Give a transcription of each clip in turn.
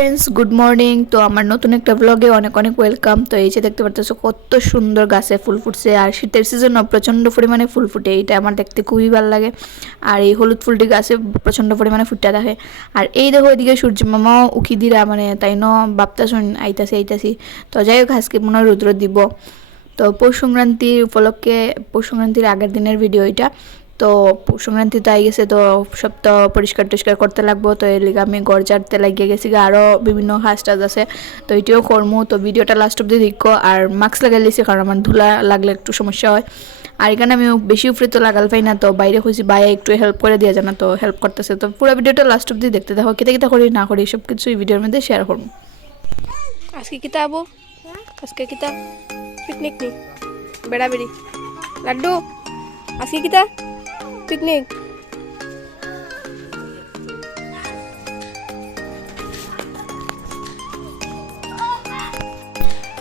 Friends, good morning. তো আমার নতুন একটা ব্লগে অনেক অনেক ওয়েলকাম। তো এই যে দেখতে পারতেছো কত সুন্দর গাছে ফুল ফুটছে, আর শীতের সিজনও প্রচণ্ড পরিমাণে ফুল ফুটে, এটা আমার দেখতে খুবই ভালো লাগে। আর এই হলুদ ফুলটি গাছে প্রচণ্ড পরিমাণে ফুটতে থাকে। আর এই দেখো এদিকে সূর্য মামাও উকি দিরা, মানে তাই ন ভাবতেছুন আইতাছি। তো যাই হোক, আজকে মনে হয় রুদ্র দিব। তো পৌষ সংক্রান্তির উপলক্ষে, পৌষ সংক্রান্তির আগের দিনের ভিডিও এটা। তো সংক্রান্তি তো আই গেছে, তো সব তো পরিষ্কার টরিষ্কার করতে লাগবো। তো এর লিগে আমি ঘর ঝাড়তে লাগিয়ে গেছি, আরও বিভিন্ন কাজ টাজ আছে, তো এটিও করবো। তো ভিডিওটা লাস্ট অব্দি দেখো। আর মাস্ক লাগাই লিছি, কারণ আমার ধুলা লাগলে একটু সমস্যা হয়। আর এখানে আমি বেশি উপরে তো লাগাল পাই না, তো বাইরে খুঁজছি বাইরে একটু হেল্প করে দিয়ে জানা, তো হেল্প করতেছে। তো পুরো ভিডিওটা লাস্ট অব্দি দেখতে দেখো, কেটে কেটে করি না করি সব কিছু এই ভিডিওর মধ্যে শেয়ার করবো। আজকে কিতাবো, আজকে কিতাব পিকনিক নি বেড়াবেড়ি লাড্ডু, আজকে কিতা পিকনিক।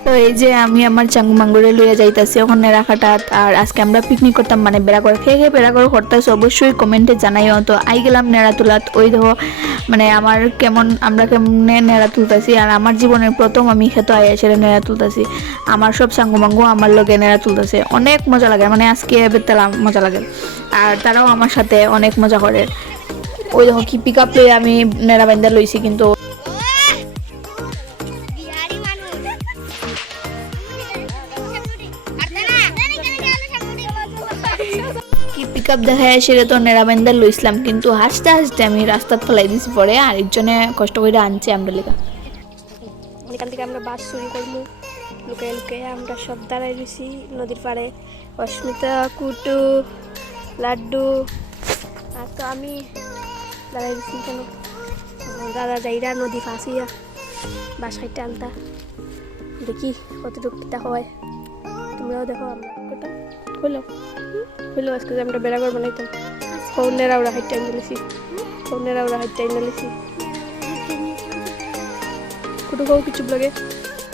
তো এই যে আমি আমার চাঙ্গু মাঙ্গুরে লইয়া যাইতাছি ওখানে রাখাটাত। আর আজকে আমরা পিকনিক করতাম, মানে বেড়া করে খেয়ে বেড়া করে করতেছি, অবশ্যই কমেন্টে জানাইও। তো আই গেলাম নেড়া তুলাত, ওই দেখো মানে আমরা কেমনে নেড়া তুলতেছি। আর আমার জীবনের প্রথম আমি খেতে আইয়া ছেড়ে নেড়া তুলতেছি, আমার সব চাঙ্গু মাঙ্গু আমার লগে নেড়া তুলতেছে, অনেক মজা লাগে। মানে আজকে বেতেলা মজা লাগে, আর তারাও আমার সাথে অনেক মজা করে। ওই দেখো কি পিক আপ লইয়া আমি নেড়া বান্ধা লইছি, কিন্তু পিকআপ দেখায় সেটা তো নেড়াবাইন্দার লইছিলাম, কিন্তু হাসতে হাসতে আমি রাস্তার ফেলাই দিছি পরে, আর একজনে কষ্ট করে আনছে আমরা লেখা। এখান থেকে আমরা বাস চুরি করবো, লুকিয়ে লুকিয়ে আমরা সব দাঁড়াই রয়েছি নদীর পাড়ে। অস্মিতা, কুটু, লাড্ডু আর তো আমি দাঁড়াই রয়েছি। কেন দাদা যাইরা নদী ফাঁসিয়া বাস খাইতে আনতা, দেখি কতটুকু কিতা হয়। তোমরাও দেখো। আমরা কোটা হইলো আজকে যে আমরা বেড়াঘর বানাইতাম, ফোনেরা ওরা হাইট টাইম নিয়েছি, ফোনেরা ওরা হাইট টাইম নিয়েছি। কুটু খাও কিছু লাগে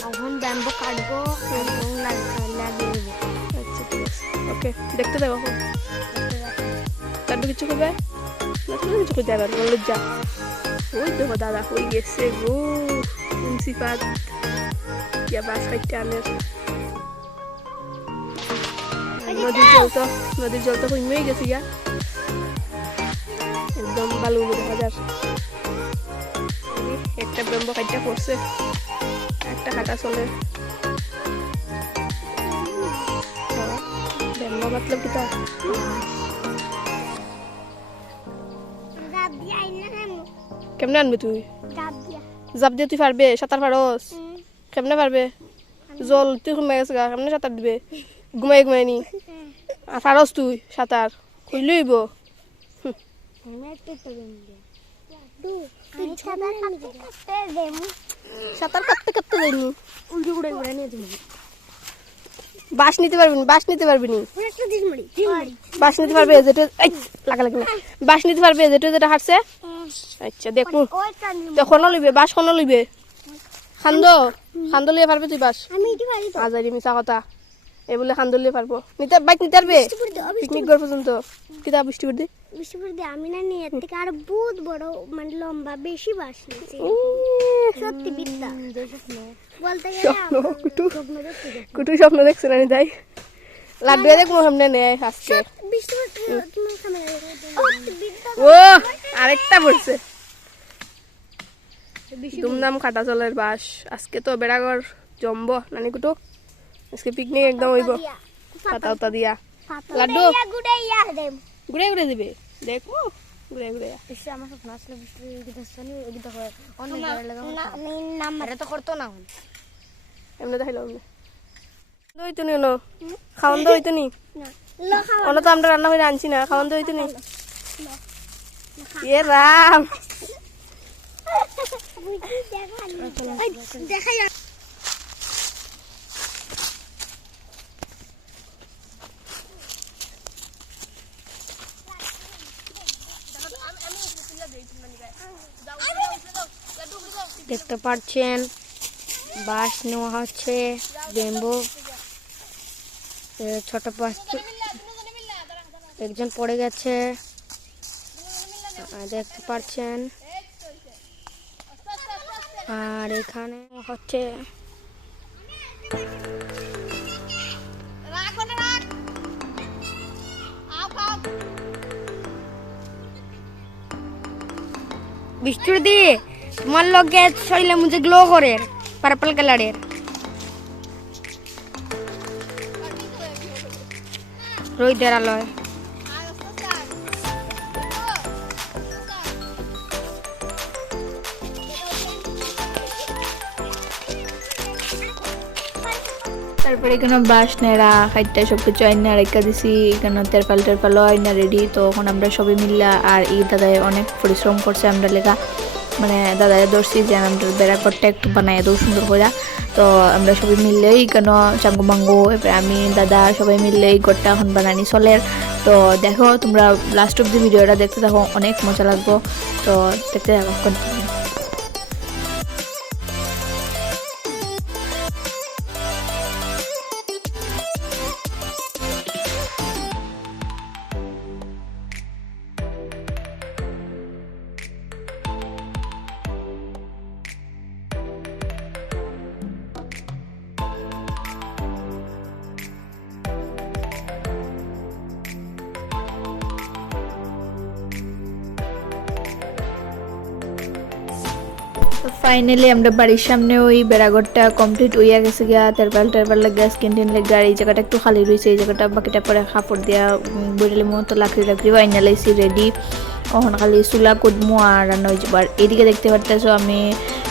এখন ব্যাম্বো কাটবো এবং লাগিয়ে দেবো। আচ্ছা ঠিক আছে, ওকে দেখতে দেবো। এখন লাড্ডু কিছু করবে না, তুমি কিছু করতে যাবে বললো যা। ওই দেখো দাদা হয়ে গেছে গো প্রিন্সিপাল, ইয়া বাস খাইতে আনে। নদীর জল তো কমেই গেছে, ইয়া একদম বালু দেখা যায়। একটা ব্যাম্বো কাটটা পড়ছে, একটা হাঁটা চলে। ব্যাম্বো মতলব কিতা কেমনে আনবি তুই? জাপ দিয়ে তুই পারবে? সাঁতার পারস? কেমনে পারবে? জল তুই কমে গেছে গা, কেমনে সাঁতার দিবে? ঘুমাই নি পারস তুই সাঁতার? খুইলইব সাঁতার কাটতে কাটতে যাইনি, উল্টো করে ঘুরে নিয়ে যাবো। বাস নিতে পারবি না, বাস নিতে পারবি নি, বাস নিতে পারবে যেটা লাগা না, বাস নিতে পারবে যেটা হাঁটছে। আচ্ছা দেখো তখন লইবে বাস, কোনো লইবে খান্দ লিয়ে পারবে তুই বাস? আজারি মিশা কথা, এই বলে খান্দ লিয়ে পারবো। বাইক নিতে পারবে পিকনিক করার পর্যন্ত? কিতা বৃষ্টি পড়তে আমি না নিয়ে থেকে আর বহুত বড় মানে লম্বা বেশি বাস নিয়েছি। সত্যি বিদ্যা বলতে গেলে কুটু স্বপ্ন দেখছে না তাই। লাড্ডু দেখবো সামনে নেয় আজকে। ও আরেকটা পড়ছে, দুমদাম কাটা চলের বাস। আজকে তো বেড়াঘর জমবো নানি কুটু, আজকে পিকনিক একদম হইব। পাতা উতা দিয়া লাড্ডু ঘুরে ঘুরে দিবে, দেখো ঘুরে ঘুরে। আমার স্বপ্ন আসলে অনেক তো করতো না এমনি দেখাইলো হইতো নি খাওয়ান তো হইতো নি, ওনা তো আমরা রান্না করে আনছি না, খাওয়ান তো হইতো নি। এ রাম দেখাই দেখতে পাচ্ছেন বাস নেওয়া হচ্ছে, বেম্বো ছোট বাস একজন পড়ে গেছে দেখতে পাচ্ছেন। আর এখানে হচ্ছে বৃষ্টির দিয়ে তোমার লগে শরীরে মুঝে গ্লো করে পার্পল কালারের রোদের আলোয় তারপরে এখানে বাঁশ নেড়া খাইটা সব কিছু আইনা রেখা দিছি, এখানে তেরপালও আইনা রেডি। তো এখন আমরা সবাই মিললা আর এই দাদায় অনেক পরিশ্রম করছে আমরা লেখা, মানে দাদায় ধরছি যে আমরা বেড়াঘরটা একটু বানাই দেবো সুন্দর করে। তো আমরা সবাই মিললেই কেন চাঙ্গু মাঙ্গু এরপরে আমি দাদা সবাই মিললে এই ঘরটা এখন বানানি চলের। তো দেখো তোমরা লাস্ট অব দি ভিডিওটা দেখতে থাকো, অনেক মজা লাগবো। তো দেখতে থাকো কন্টিনিউ। ফাইনালি আমরা বাড়ির সামনে ওই বেড়াঘরটা কমপ্লিট হইয়া গেছে গিয়া, তেরপাল গ্যাস ক্যান্টিন লেগে আর এই জায়গাটা একটু খালি রয়েছে। এই জায়গাটা বাকিটা পরে কাপড় দিয়া বইটালি মতো লাকড়ি আইনা লাইছি রেডি। ওখান খালি চুলা কুদমু আর রান্না হয়ে যাবো। আর এইদিকে দেখতে পারতেছো আমি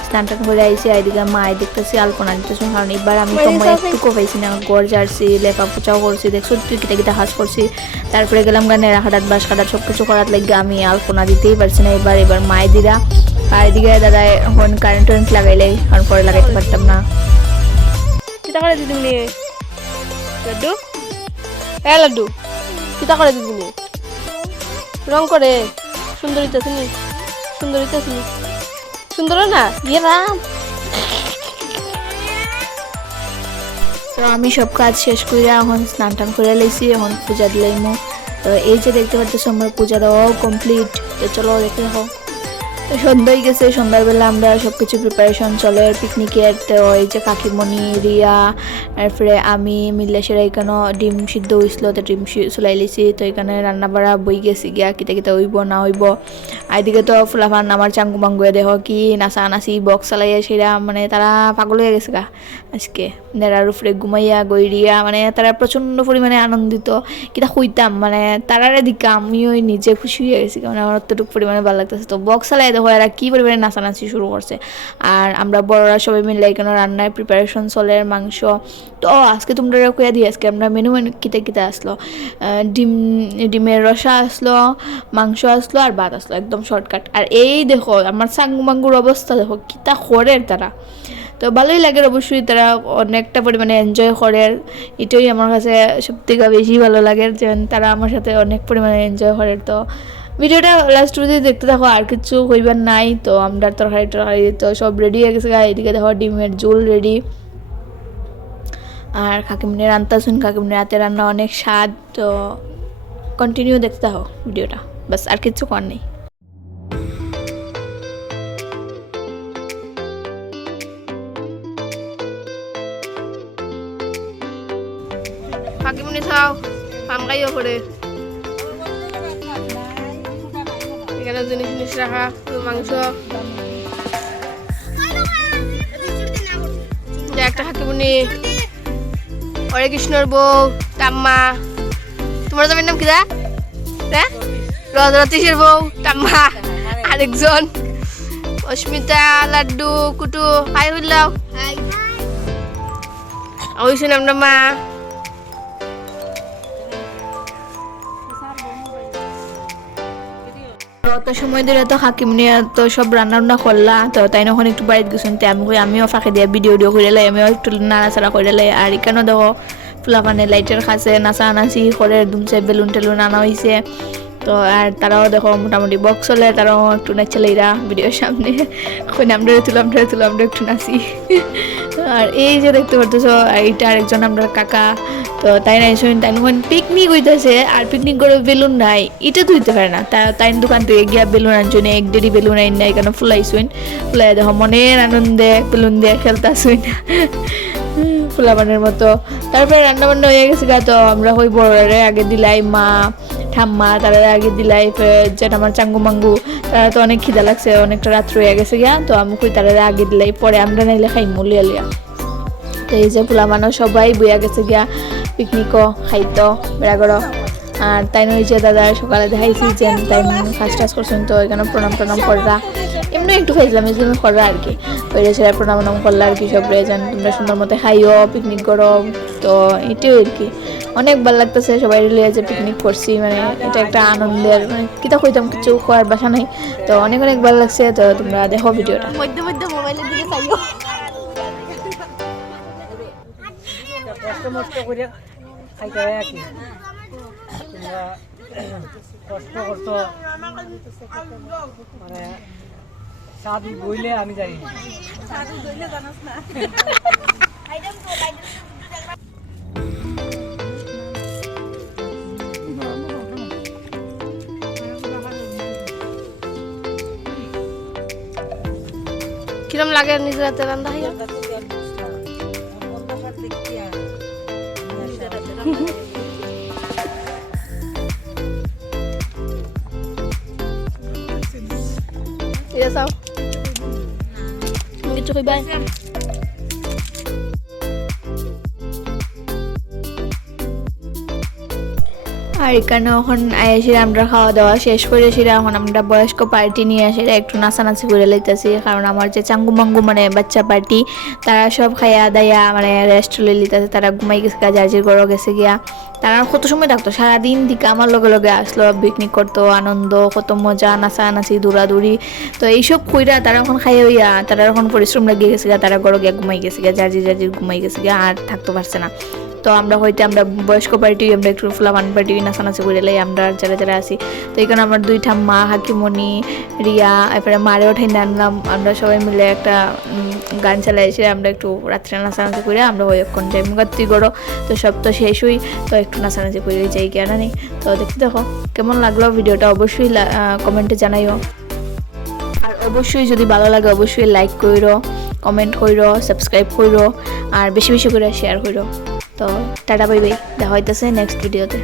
স্নান টান করে আইসি, এইদিকে মায়ের দেখতেছি আলপনা দিতেছো। কারণ এবার আমি সময় একটু পাইছি না, গড় ঝাড়ছি, লেপা পোচাও করছি, দেখছো তুই কিটা হাস করছি। তারপরে গেলাম গানে রাখাটাত বাস কাটাত সব কিছু করার লাগে আমি আলপনা দিতেই পারছি না। এবার মায়ের দিরা আর এদিকে দাদা এখন কারেন্ট লাগাইলে, কারণ পরে লাগাইতে পারতাম না। কিতা করে দিদি নিয়ে লাড্ডু, হ্যাঁ লাড্ডু কিতা করে দিদি নিয়ে রং করে সুন্দর হইতেছে নি, সুন্দর হইতেছে নি, সুন্দর না ইয়ে রাম। তো আমি সব কাজ শেষ করে এখন স্নান টান করে লাইছি, এখন পূজা দিলাইমু। তো এই যে দেখতে পাচ্ছি আমার পূজা দেওয়াও কমপ্লিট। তো চলো দেখতে দেখো। তো সন্ধ্যা হয়ে গেছে, সন্ধ্যাবেলা আমরা সব কিছু প্রিপারেশন চলে পিকনিকের। তো এই যে কাকিমণি রিয়া তারপরে আমি মিললে সেরা এখানে ডিম সিদ্ধ হয়েছিল, তো ডিম চুলাই লিছি। তো এখানে রান্না বাড়া বই গেছি গিয়া কিতা হইব না হইব। আর এদিকে তো ফুলাফান আমার চাঙ্গু মাঙ্গুয়ে দেখো কি নাচি বক্স চালাইয়া সেরা, মানে তারা পাগল হয়ে গেছে গা আজকে। নেড়ার উপরে ঘুমাইয়া গইরিয়া, মানে তারা প্রচণ্ড পরিমাণে আনন্দিত। কিতা হইতাম মানে তারারে দিকে আমিও নিজে খুশি হয়ে গেছি, মানে আমার অতটুকু পরিমাণে ভালো লাগতেছে। তো বক্স চালাই দেখো এরা কী পরিমাণে নাচানাচি শুরু করছে। আর আমরা বড়রা সবাই মিলে এখানে রান্নার প্রিপারেশন চলে, মাংস। তো আজকে তোমরা কইয়া দিয়ে আজকে আমরা মেনু কিতা আসলো, ডিমের রসা আসলো, মাংস আসলো আর ভাত আসলো, একদম শর্টকাট। আর এই দেখো আমার চাঙ্গু মাঙ্গুর অবস্থা দেখো কিতা করে তারা। তো ভালোই লাগে অবশ্যই, তারা অনেকটা পরিমাণে এনজয় করে। এটাই আমার কাছে সবথেকে বেশি ভালো লাগে যে তারা আমার সাথে অনেক পরিমাণে এনজয় করে। তো ভিডিওটা লাস্ট অবধি দেখতে থাকো, আর কিছু কইবার নাই। তো আমরা তরকারি তো সব রেডি হয়ে গেছে। এদিকে দেখো ডিমের ঝোল রেডি। আর কাকিমনির রান্তাছুন, কাকিমনির রাতে রান্না অনেক স্বাদ। তো কন্টিনিউ দেখতে থাকো ভিডিওটা, বাস আর কিছু কর নেই। কাকিমনি খাও, পাম খাইও করে এখানে জিনিস রাখা, মাংস একটা কাকিমনি, হরে কৃষ্ণর বউ টাম্মা। তোমার জামের নাম কিরা? হ্যাঁ, রজরতীশের বউ টাম্মা। আরেকজন অস্মিতা, লাড্ডু, কুটু। হাই হইলাও, ওইসে নাম মা। অত সময় ধরে তো হাকিমনি তো সব রান্না করলা। তো তাই নখন একটু বাড়িতে গেছেন, আমিও ফাঁকে দিয়ে ভিডিও করে লাই, আমিও একটু নাড়াচাড়া করে লাই। আর এখানে দেখো ফুলাফানে লাইটের কাছে নাচানাচি করে দুমছে, বেলুন টেলুন আনা হয়েছে। তো আর তারাও দেখো মোটামুটি বক্স হলে তারাও একটু নাচলেইরা ভিডিওর সামনে ওখানে আমরা একটু নাচি। আর এই যে দেখতে পারতেছো এইটা আরেকজন আমরা কাকা, তো তাই নাই শুন তাই পিকনিক হইতেছে আর পিকনিক করে বেলুন নাই এটা ধুইতে পারে না, তাই দোকান থেকে গিয়া বেলুন আনছুন, এক দেরি বেলুন আইন না এখানে ফুলাইছুন, ফুলাই দেখো মনের আনন্দে বেলুন দিয়ে খেলতেছুন ফুলাবানের মতো। তারপরে রান্না বান্না হয়ে গেছে গা, তো আমরা ওই বড়রে আগে দিলাই মা ঠাম্মা, তারা আগে দিলাই যেটা আমার চাঙ্গু মাঙ্গু, তারা তো অনেক খিদা লাগছে, অনেকটা রাত্র হয়ে গেছে গিয়া, তো আমি কই তারা আগে দিলাই, পরে আমরা নাইলে খাইমু লিয়া লিয়া। তো এই যে ফুলাবানো সবাই বইয়া গেছে গিয়া পিকনিকও খাইতো বেড়াগড়। আর তাই হয়েছে দাদা সকালে দেখাইছি যে তাই ফার্স্ট টাচ করছেন, তো এখানে প্রণাম কররা এমনি একটু খাইছিলাম এই জন্য কররা আর কি, ওই ছেলে প্রণাম করলা আর কি, সব যেন তোমরা সুন্দর মতো খাইও পিকনিক করো। তো এটাই আর কি অনেক ভালো লাগতেছে সবাই লিয়ে যে পিকনিক করছি, মানে এটা একটা আনন্দের, মানে কিতা কইতাম কিছু খাওয়ার বাসা নাই, তো অনেক ভালো লাগছে। তো তোমরা দেখো ভিডিওটা। মধ্যে মধ্যে মোবাইলের দিকে চাইও। কষ্ট করে খাইতে হয় আর কি, তোমরা কষ্ট করতো মানে স্বাদ বইলে আমি জানি না। কিরম লাগে নিজের হাতে রান্না হইয়া? Iya sao? Mungkin cukup baik. আর এখানে এখন আয়াসিরা আমরা খাওয়া দাওয়া শেষ করে সেরা এখন আমরা বয়স্ক পার্টি নিয়ে আসি একটু নাচানাচি করে লইতেছি, কারণ আমার যে চাঙ্গু মাঙ্গু মানে বাচ্চা পার্টি তারা সব খাইয়া দাইয়া মানে রেস্ট লই লিতেছে, তারা ঘুমাই গেছে গা, জার্জির ঘরও গেছে গিয়া। তারা কত সময় থাকতো সারাদিন দিকে আমার লগে আসলো, পিকনিক করতো, আনন্দ কত মজা, নাচানাচি দৌড়াদৌড়ি। তো এইসব কইরা তারা এখন খাইয়া হইয়া তারা এখন পরিশ্রম লাগিয়ে গেছে গা, তারা ঘরে গিয়া ঘুমাই গেছে গা, জার্জির ঘুমাই গেছে গিয়া, আর থাকতে পারছে না। তো আমরা বয়স্ক পার্টি আমরা একটু ফুলাবান পার্টি নাচানাচি করে লাই আমরা যারা আছি। তো এখানে আমার দুই ঠাম্মা, হাকিমণি, রিয়া, এরপরে মারেও ঠাইনে আনলাম, আমরা সবাই মিলে একটা গান চালাই এসে আমরা একটু রাত্রে নাচানাচি করে আমরা ওই এখন টাইম গাত্রি করো। তো সব তো শেষ হই, তো একটু নাচানাচি করে যাই কেন নেই। তো দেখতে দেখো কেমন লাগলো ভিডিওটা, অবশ্যই কমেন্টে জানাইও। আর অবশ্যই যদি ভালো লাগে অবশ্যই লাইক করো, কমেন্ট করো, সাবস্ক্রাইব করো, আর বেশি করে শেয়ার করো। তো টাটা বাই বাই, দেখা হইতেছে নেক্সট ভিডিওতে।